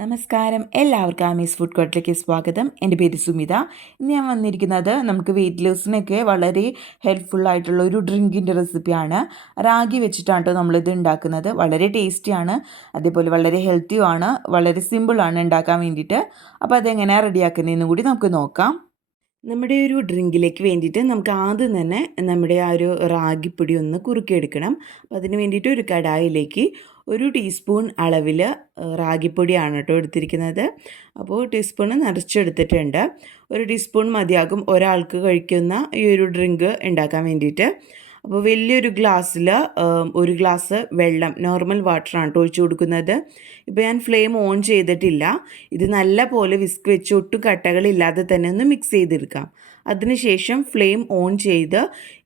നമസ്കാരം, എല്ലാവർക്കും ആമീസ് ഫുഡ് കോർട്ടിലേക്ക് സ്വാഗതം. എൻ്റെ പേര് സുമിത. ഇന്ന് ഞാൻ വന്നിരിക്കുന്നത് നമുക്ക് വെയിറ്റ് ലോസിനൊക്കെ വളരെ ഹെൽപ്ഫുള്ളായിട്ടുള്ള ഒരു ഡ്രിങ്കിൻ്റെ റെസിപ്പിയാണ്. റാഗി വെച്ചിട്ടാണ് കേട്ടോ നമ്മളിത് ഉണ്ടാക്കുന്നത്. വളരെ ടേസ്റ്റിയാണ്, അതേപോലെ വളരെ ഹെൽത്തിയുമാണ്, വളരെ സിമ്പിളാണ് ഉണ്ടാക്കാൻ വേണ്ടിയിട്ട്. അപ്പോൾ അതെങ്ങനെയാണ് റെഡിയാക്കുന്നതെന്ന് കൂടി നമുക്ക് നോക്കാം. നമ്മുടെ ഒരു ഡ്രിങ്കിലേക്ക് വേണ്ടിയിട്ട് നമുക്ക് ആദ്യം തന്നെ നമ്മുടെ ആ ഒരു റാഗിപ്പൊടി ഒന്ന് കുറുക്കിയെടുക്കണം. അപ്പോൾ അതിന് വേണ്ടിയിട്ട് ഒരു കടായിലേക്ക് 1 ടീസ്പൂൺ അളവിൽ റാഗിപ്പൊടിയാണ് കേട്ടോ എടുത്തിരിക്കുന്നത്. അപ്പോൾ ടീസ്പൂൺ നിറച്ചെടുത്തിട്ടുണ്ട്. 1 ടീസ്പൂൺ മതിയാകും ഒരാൾക്ക് കഴിക്കുന്ന ഈ ഒരു ഡ്രിങ്ക് ഉണ്ടാക്കാൻ വേണ്ടിയിട്ട്. അപ്പോൾ വലിയൊരു ഗ്ലാസ്സിൽ 1 ഗ്ലാസ് വെള്ളം, നോർമൽ വാട്ടറാണ് കേട്ടോ ഒഴിച്ചു കൊടുക്കുന്നത്. ഇപ്പോൾ ഞാൻ ഫ്ലെയിം ഓൺ ചെയ്തിട്ടില്ല. ഇത് നല്ല പോലെ വിസ്ക് വെച്ച് ഒട്ടും കട്ടകളില്ലാതെ തന്നെ ഒന്ന് മിക്സ് ചെയ്തെടുക്കാം. അതിനുശേഷം ഫ്ലെയിം ഓൺ ചെയ്ത്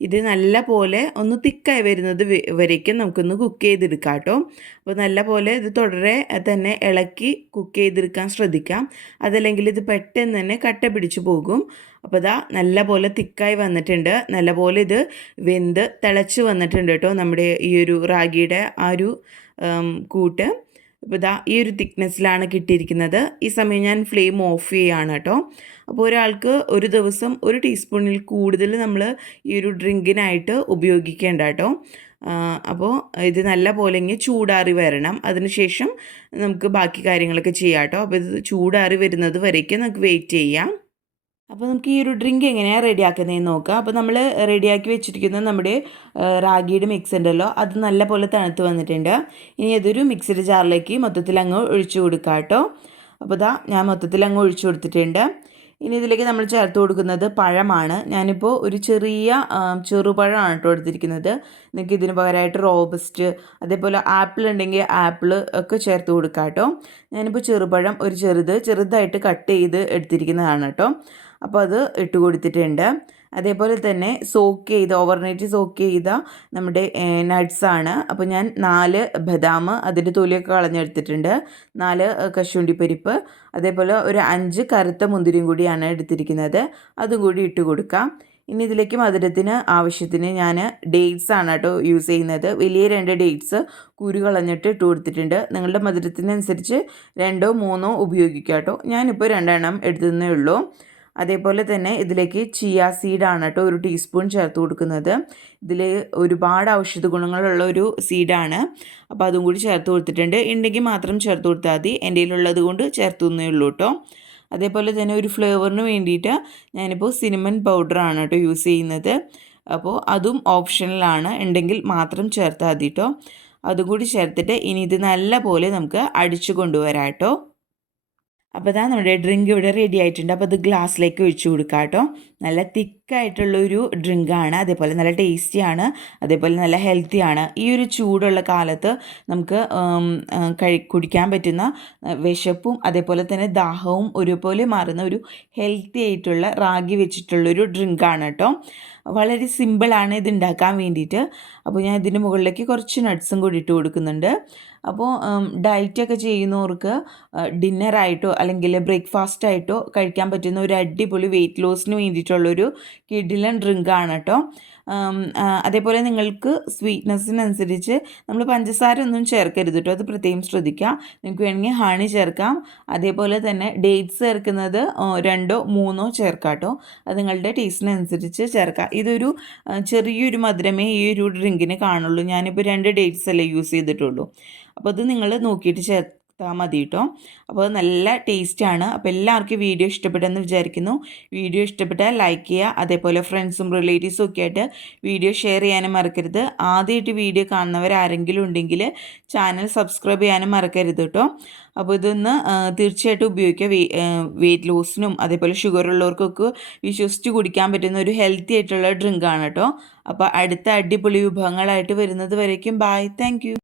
ഇത് നല്ല പോലെ ഒന്ന് തിക്കായി വരുന്നത് വരേക്കും നമുക്കൊന്ന് കുക്ക് ചെയ്തെടുക്കാം കേട്ടോ. അപ്പോൾ നല്ല പോലെ ഇത് തുടരെ തന്നെ ഇളക്കി കുക്ക് ചെയ്തെടുക്കാൻ ശ്രദ്ധിക്കാം. അതല്ലെങ്കിൽ ഇത് പെട്ടെന്ന് തന്നെ കട്ട പിടിച്ചു പോകും. അപ്പോൾ ഇതാ നല്ല പോലെ തിക്കായി വന്നിട്ടുണ്ട്. നല്ല പോലെ ഇത് വെന്ത് തിളച്ച് വന്നിട്ടുണ്ട് കേട്ടോ നമ്മുടെ ഈ ഒരു റാഗിയുടെ ആ ഒരു കൂട്ട്. ഇപ്പോൾ ഇതാ ഈ ഒരു തിക്നെസ്സിലാണ് കിട്ടിയിരിക്കുന്നത്. ഈ സമയം ഞാൻ ഫ്ലെയിം ഓഫ് ചെയ്യുകയാണ് കേട്ടോ. അപ്പോൾ ഒരാൾക്ക് ഒരു ദിവസം 1 ടീസ്പൂണിൽ കൂടുതൽ നമ്മൾ ഈ ഒരു ഡ്രിങ്കിനായിട്ട് ഉപയോഗിക്കേണ്ട കേട്ടോ. അപ്പോൾ ഇത് നല്ല പോലെ ഇങ്ങനെ ചൂടാറി വരണം. അതിനുശേഷം നമുക്ക് ബാക്കി കാര്യങ്ങളൊക്കെ ചെയ്യാം കേട്ടോ. അപ്പോൾ ഇത് ചൂടാറി വരുന്നത് വരേക്കും നമുക്ക് വെയിറ്റ് ചെയ്യാം. അപ്പോൾ നമുക്ക് ഈ ഒരു ഡ്രിങ്ക് എങ്ങനെയാണ് റെഡിയാക്കുന്നതെന്ന് നോക്കാം. അപ്പോൾ നമ്മൾ റെഡിയാക്കി വെച്ചിരിക്കുന്ന നമ്മുടെ റാഗിയുടെ മിക്സ് ഉണ്ടല്ലോ, അത് നല്ല പോലെ തണുത്ത് വന്നിട്ടുണ്ട്. ഇനി അതൊരു മിക്സിയുടെ ജാറിലേക്ക് മൊത്തത്തിൽ അങ്ങ് ഒഴിച്ചു കൊടുക്കാം കേട്ടോ. അപ്പോൾ ഇതാ ഞാൻ മൊത്തത്തിൽ അങ്ങ് ഒഴിച്ചു കൊടുത്തിട്ടുണ്ട്. ഇനി ഇതിലേക്ക് നമ്മൾ ചേർത്ത് കൊടുക്കുന്നത് പഴമാണ്. ഞാനിപ്പോൾ ഒരു ചെറിയ ചെറുപഴമാണ് കേട്ടോ എടുത്തിരിക്കുന്നത്. നിങ്ങൾക്ക് ഇതിന് പകരമായിട്ട് റോബസ്റ്റ്, അതേപോലെ ആപ്പിൾ ഉണ്ടെങ്കിൽ ആപ്പിൾ ഒക്കെ ചേർത്ത് കൊടുക്കാം കേട്ടോ. ഞാനിപ്പോൾ ചെറുപഴം ഒരു ചെറുതായിട്ട് കട്ട് ചെയ്ത് എടുത്തിരിക്കുന്നതാണ് കേട്ടോ. അപ്പോൾ അത് ഇട്ട് കൊടുത്തിട്ടുണ്ട്. അതേപോലെ തന്നെ ഓവർനൈറ്റ് സോക്ക് ചെയ്ത നമ്മുടെ നട്ട്സാണ്. അപ്പോൾ ഞാൻ 4 ബദാം അതിൻ്റെ തൊലിയൊക്കെ കളഞ്ഞെടുത്തിട്ടുണ്ട്, 4 കശുവണ്ടിപ്പരിപ്പ്, അതേപോലെ ഒരു 5 കറുത്ത മുന്തിരിയും കൂടിയാണ് എടുത്തിരിക്കുന്നത്. അതും കൂടി ഇട്ട് കൊടുക്കാം. ഇനി ഇതിലേക്ക് മധുരത്തിന് ആവശ്യത്തിന് ഞാൻ ഡേറ്റ്സ് ആണ് കേട്ടോ യൂസ് ചെയ്യുന്നത്. വലിയ 2 ഡേറ്റ്സ് കുരു കളഞ്ഞിട്ട് ഇട്ട് കൊടുത്തിട്ടുണ്ട്. നിങ്ങളുടെ മധുരത്തിനനുസരിച്ച് 2ഓ 3ഓ ഉപയോഗിക്കാം കേട്ടോ. ഞാനിപ്പോൾ 2 എണ്ണം എടുത്തതേ ഉള്ളൂ. അതേപോലെ തന്നെ ഇതിലേക്ക് ചിയ സീഡാണ് കേട്ടോ 1 ടീസ്പൂൺ ചേർത്ത് കൊടുക്കുന്നത്. ഇതിൽ ഒരുപാട് ഔഷധ ഗുണങ്ങളുള്ള ഒരു സീഡാണ്. അപ്പോൾ അതും കൂടി ചേർത്ത് കൊടുത്തിട്ടുണ്ട്. ഉണ്ടെങ്കിൽ മാത്രം ചേർത്ത് കൊടുത്താൽ മതി. എൻ്റെ കയ്യിലുള്ളത് കൊണ്ട് ചേർത്തുന്നേ ഉള്ളൂ കേട്ടോ. അതേപോലെ തന്നെ ഒരു ഫ്ലേവറിന് വേണ്ടിയിട്ട് ഞാനിപ്പോൾ സിനമൺ പൗഡറാണ് കേട്ടോ യൂസ് ചെയ്യുന്നത്. അപ്പോൾ അതും ഓപ്ഷണലാണ്, ഉണ്ടെങ്കിൽ മാത്രം ചേർത്താൽ മതി കേട്ടോ. അതും കൂടി ചേർത്തിട്ട് ഇനി ഇത് നല്ല പോലെ നമുക്ക് അടിച്ചു കൊണ്ടുവരാം കേട്ടോ. അപ്പോൾ ഇതാ നമ്മുടെ ഡ്രിങ്ക് ഇവിടെ റെഡി ആയിട്ടുണ്ട്. അപ്പോൾ ഇത് ഗ്ലാസ്സിലേക്ക് ഒഴിച്ചു കൊടുക്കാം കേട്ടോ. നല്ല തിക്കായിട്ടുള്ളൊരു ഡ്രിങ്കാണ്, അതേപോലെ നല്ല ടേസ്റ്റിയാണ്, അതേപോലെ നല്ല ഹെൽത്തിയാണ്. ഈ ഒരു ചൂടുള്ള കാലത്ത് നമുക്ക് കുടിക്കാൻ പറ്റുന്ന വിശപ്പും അതേപോലെ തന്നെ ദാഹവും ഒരുപോലെ മാറുന്ന ഒരു ഹെൽത്തി ആയിട്ടുള്ള റാഗി വെച്ചിട്ടുള്ളൊരു ഡ്രിങ്കാണ് കേട്ടോ. വളരെ സിമ്പിളാണ് ഇത് ഉണ്ടാക്കാൻ വേണ്ടിയിട്ട്. അപ്പോൾ ഞാൻ ഇതിൻ്റെ മുകളിലേക്ക് കുറച്ച് നട്ട്സും കൂടി ഇട്ട് കൊടുക്കുന്നുണ്ട്. അപ്പോൾ ഡയറ്റൊക്കെ ചെയ്യുന്നവർക്ക് ഡിന്നറായിട്ടോ അല്ലെങ്കിൽ ബ്രേക്ക്ഫാസ്റ്റായിട്ടോ കഴിക്കാൻ പറ്റുന്ന ഒരു അടിപൊളി വെയിറ്റ് ലോസിന് വേണ്ടിയിട്ടുള്ളൊരു കിടിലൻ ഡ്രിങ്കാണ് കേട്ടോ. അതേപോലെ നിങ്ങൾക്ക് സ്വീറ്റ്നെസ്സിനനുസരിച്ച് നമ്മൾ പഞ്ചസാര ഒന്നും ചേർക്കരുത് കേട്ടോ, അത് പ്രത്യേകം ശ്രദ്ധിക്കുക. നിങ്ങൾക്ക് വേണമെങ്കിൽ ഹണി ചേർക്കാം. അതേപോലെ തന്നെ ഡേറ്റ്സ് ചേർക്കുന്നത് 2ഓ 3ഓ ചേർക്കാം കേട്ടോ. അത് നിങ്ങളുടെ ടേസ്റ്റിനനുസരിച്ച് ചേർക്കാം. ഇതൊരു ചെറിയൊരു മധുരമേ ഈ ഒരു ഡ്രിങ്കിന് കാണുള്ളൂ. ഞാനിപ്പോൾ 2 ഡേറ്റ്സ് അല്ലേ യൂസ് ചെയ്തിട്ടുള്ളൂ. അപ്പോൾ അത് നിങ്ങൾ നോക്കിയിട്ട് ചേർത്താൽ മതി കേട്ടോ. അപ്പോൾ നല്ല ടേസ്റ്റാണ്. അപ്പോൾ എല്ലാവർക്കും വീഡിയോ ഇഷ്ടപ്പെട്ടെന്ന് വിചാരിക്കുന്നു. വീഡിയോ ഇഷ്ടപ്പെട്ടാൽ ലൈക്ക് ചെയ്യുക. അതേപോലെ ഫ്രണ്ട്സും റിലേറ്റീവ്സും ഒക്കെ ആയിട്ട് വീഡിയോ ഷെയർ ചെയ്യാനും മറക്കരുത്. ആദ്യമായിട്ട് വീഡിയോ കാണുന്നവരാരെങ്കിലും ഉണ്ടെങ്കിൽ ചാനൽ സബ്സ്ക്രൈബ് ചെയ്യാനും മറക്കരുത് കേട്ടോ. അപ്പോൾ ഇതൊന്ന് തീർച്ചയായിട്ടും ഉപയോഗിക്കുക. വെയിറ്റ് ലോസിനും അതേപോലെ ഷുഗർ ഉള്ളവർക്കൊക്കെ വിശ്വസിച്ച് കുടിക്കാൻ പറ്റുന്ന ഒരു ഹെൽത്തി ആയിട്ടുള്ള ഡ്രിങ്കാണ് കേട്ടോ. അപ്പോൾ അടുത്ത അടിപൊളി വിഭവങ്ങളായിട്ട് വരുന്നത് വരേക്കും ബായ്. താങ്ക്